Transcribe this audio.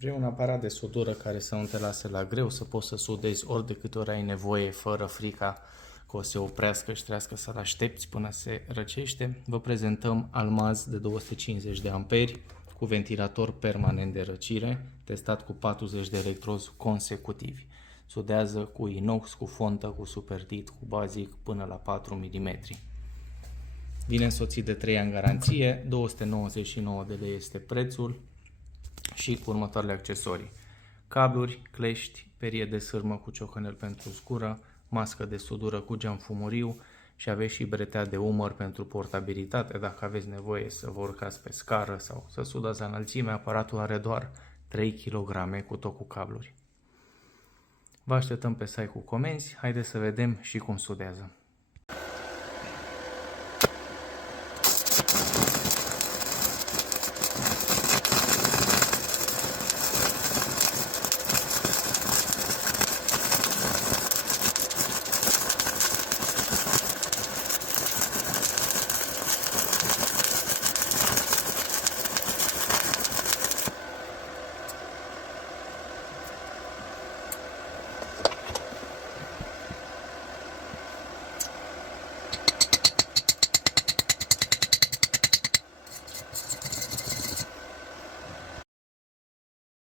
Vrei un aparat de sudură care să nu te lase la greu, să poți să sudezi ori de câte ori ai nevoie, fără frica că o să se oprească și trească să-l aștepți până se răcește. Vă prezentăm Almaz de 250 de amperi cu ventilator permanent de răcire, testat cu 40 de electrozi consecutivi. Sudează cu inox, cu fontă, cu supertit, cu bazic până la 4 mm. Vine însoțit de 3 ani în garanție, 299 de lei este prețul și cu următoarele accesorii: cabluri, clești, perie de sârmă cu ciocănel pentru scură, mască de sudură cu geam fumuriu și aveți și bretea de umăr pentru portabilitate. Dacă aveți nevoie să vă urcați pe scară sau să sudați la înălțime, aparatul are doar 3 kg cu tot cu cabluri. Vă așteptăm pe site cu comenzi, haideți să vedem și cum sudează.